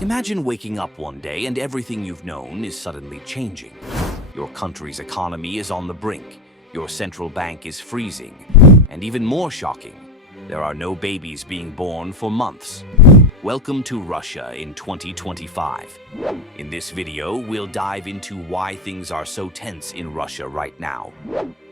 Imagine waking up one day and everything you've known is suddenly changing. Your country's economy is on the brink, your central bank is freezing, and even more shocking, there are no babies being born for months. Welcome to Russia in 2025. In this video, we'll dive into why things are so tense in Russia right now.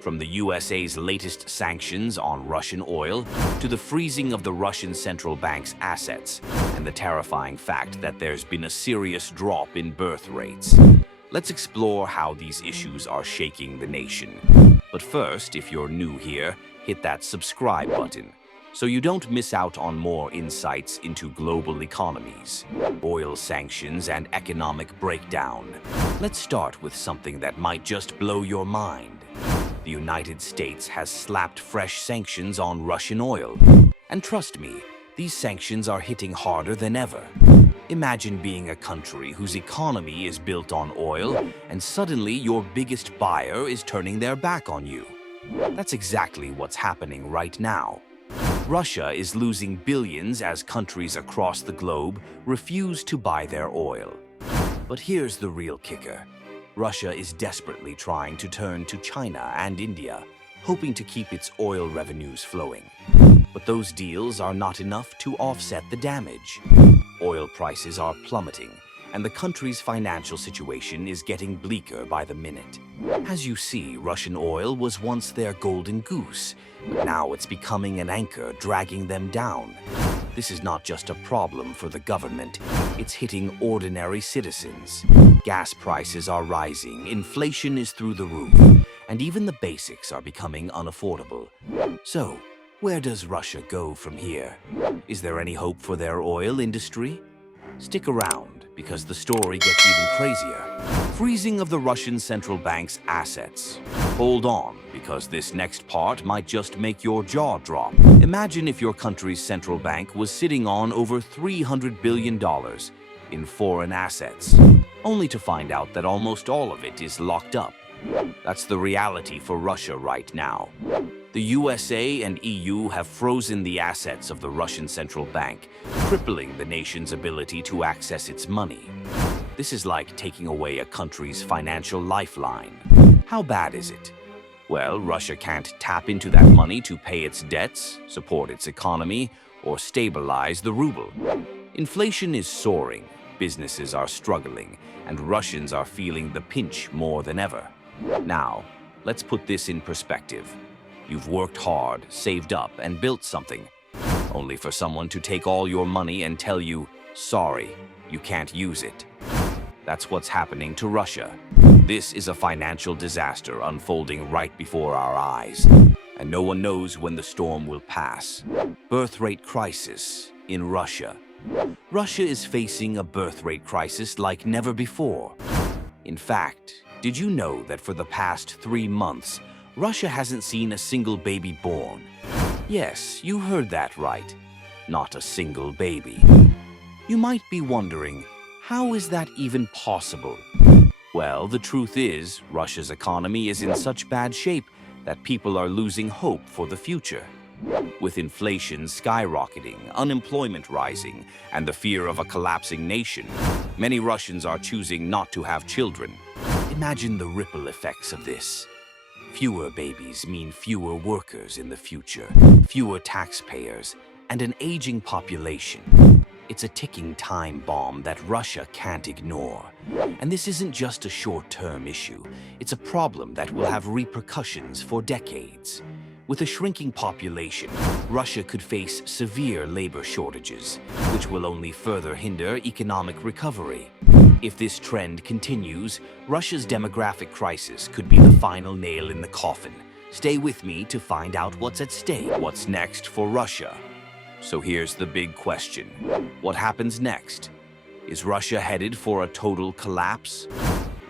From the USA's latest sanctions on Russian oil to the freezing of the Russian central bank's assets and the terrifying fact that there's been a serious drop in birth rates. Let's explore how these issues are shaking the nation. But first, if you're new here, hit that subscribe button so you don't miss out on more insights into global economies, oil sanctions, and economic breakdown. Let's start with something that might just blow your mind. The United States has slapped fresh sanctions on Russian oil. And trust me, these sanctions are hitting harder than ever. Imagine being a country whose economy is built on oil, and suddenly your biggest buyer is turning their back on you. That's exactly what's happening right now. Russia is losing billions as countries across the globe refuse to buy their oil. But here's the real kicker. Russia is desperately trying to turn to China and India, hoping to keep its oil revenues flowing. But those deals are not enough to offset the damage. Oil prices are plummeting, and the country's financial situation is getting bleaker by the minute. As you see, Russian oil was once their golden goose, but now it's becoming an anchor dragging them down. This is not just a problem for the government, it's hitting ordinary citizens. Gas prices are rising, inflation is through the roof, and even the basics are becoming unaffordable. So, where does Russia go from here? Is there any hope for their oil industry? Stick around, because the story gets even crazier. Freezing of the Russian central bank's assets. Hold on, because this next part might just make your jaw drop. Imagine if your country's central bank was sitting on over $300 billion in foreign assets, only to find out that almost all of it is locked up. That's the reality for Russia right now. The USA and EU have frozen the assets of the Russian central bank, crippling the nation's ability to access its money. This is like taking away a country's financial lifeline. How bad is it? Well, Russia can't tap into that money to pay its debts, support its economy, or stabilize the ruble. Inflation is soaring, businesses are struggling, and Russians are feeling the pinch more than ever. Now, let's put this in perspective. You've worked hard, saved up, and built something, only for someone to take all your money and tell you, sorry, you can't use it. That's what's happening to Russia. This is a financial disaster unfolding right before our eyes, and no one knows when the storm will pass. Birth rate crisis in Russia. Russia is facing a birth rate crisis like never before. In fact, did you know that for the past 3 months, Russia hasn't seen a single baby born? Yes, you heard that right. Not a single baby. You might be wondering, how is that even possible? Well, the truth is, Russia's economy is in such bad shape that people are losing hope for the future. With inflation skyrocketing, unemployment rising, and the fear of a collapsing nation, many Russians are choosing not to have children. Imagine the ripple effects of this. Fewer babies mean fewer workers in the future, fewer taxpayers, and an aging population. It's a ticking time bomb that Russia can't ignore. And this isn't just a short-term issue. It's a problem that will have repercussions for decades. With a shrinking population, Russia could face severe labor shortages, which will only further hinder economic recovery. If this trend continues, Russia's demographic crisis could be the final nail in the coffin. Stay with me to find out what's at stake. What's next for Russia? So here's the big question. What happens next? Is Russia headed for a total collapse?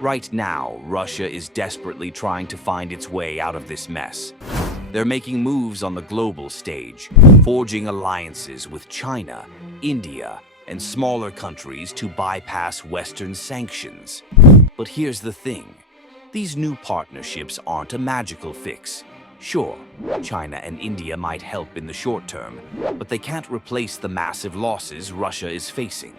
Right now, Russia is desperately trying to find its way out of this mess. They're making moves on the global stage, forging alliances with China, India, and smaller countries to bypass Western sanctions. But here's the thing. These new partnerships aren't a magical fix. Sure, China and India might help in the short term, but they can't replace the massive losses Russia is facing.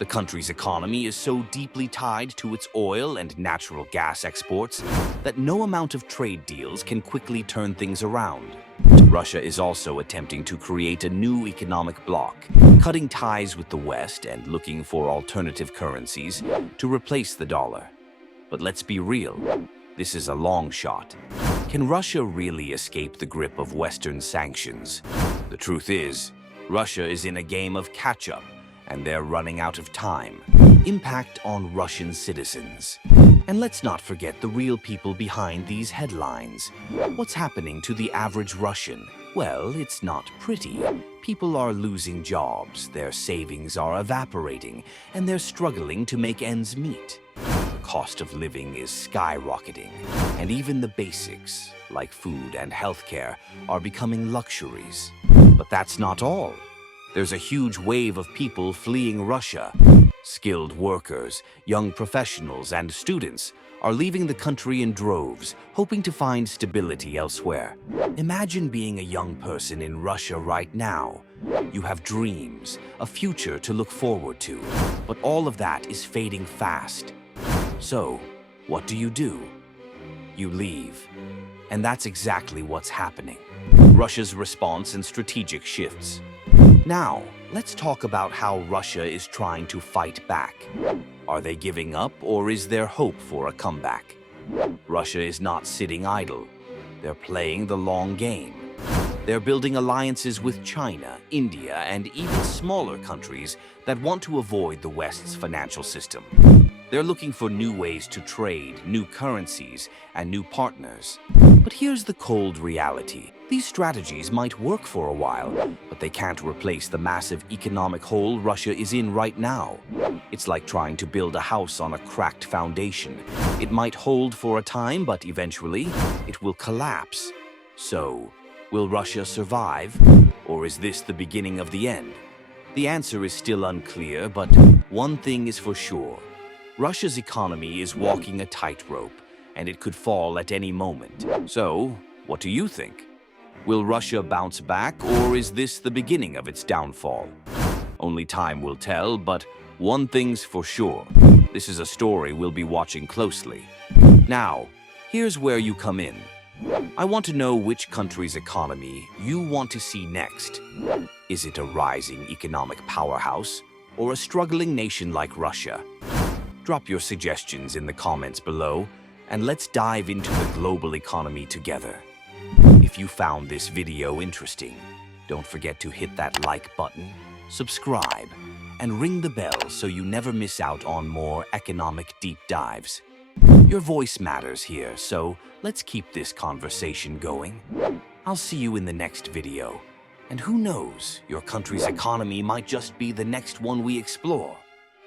The country's economy is so deeply tied to its oil and natural gas exports that no amount of trade deals can quickly turn things around. Russia is also attempting to create a new economic bloc, cutting ties with the West and looking for alternative currencies to replace the dollar. But let's be real, this is a long shot. Can Russia really escape the grip of Western sanctions? The truth is, Russia is in a game of catch-up, and they're running out of time. Impact on Russian citizens. And let's not forget the real people behind these headlines. What's happening to the average Russian? Well, it's not pretty. People are losing jobs, their savings are evaporating, and they're struggling to make ends meet. The cost of living is skyrocketing, and even the basics, like food and healthcare, are becoming luxuries. But that's not all. There's a huge wave of people fleeing Russia. Skilled workers, young professionals, and students are leaving the country in droves, hoping to find stability elsewhere. Imagine being a young person in Russia right now. You have dreams, a future to look forward to, but all of that is fading fast. So, what do? You leave. And that's exactly what's happening. Russia's response and strategic shifts. Now, let's talk about how Russia is trying to fight back. Are they giving up, or is there hope for a comeback? Russia is not sitting idle. They're playing the long game. They're building alliances with China, India, and even smaller countries that want to avoid the West's financial system. They're looking for new ways to trade, new currencies, and new partners. But here's the cold reality. These strategies might work for a while, but they can't replace the massive economic hole Russia is in right now. It's like trying to build a house on a cracked foundation. It might hold for a time, but eventually, it will collapse. So, will Russia survive? Or is this the beginning of the end? The answer is still unclear, but one thing is for sure. Russia's economy is walking a tightrope, and it could fall at any moment. So, what do you think? Will Russia bounce back, or is this the beginning of its downfall? Only time will tell, but one thing's for sure. This is a story we'll be watching closely. Now, here's where you come in. I want to know which country's economy you want to see next. Is it a rising economic powerhouse, or a struggling nation like Russia? Drop your suggestions in the comments below, and let's dive into the global economy together. If you found this video interesting, don't forget to hit that like button, subscribe, and ring the bell so you never miss out on more economic deep dives. Your voice matters here, so let's keep this conversation going. I'll see you in the next video. And who knows, your country's economy might just be the next one we explore.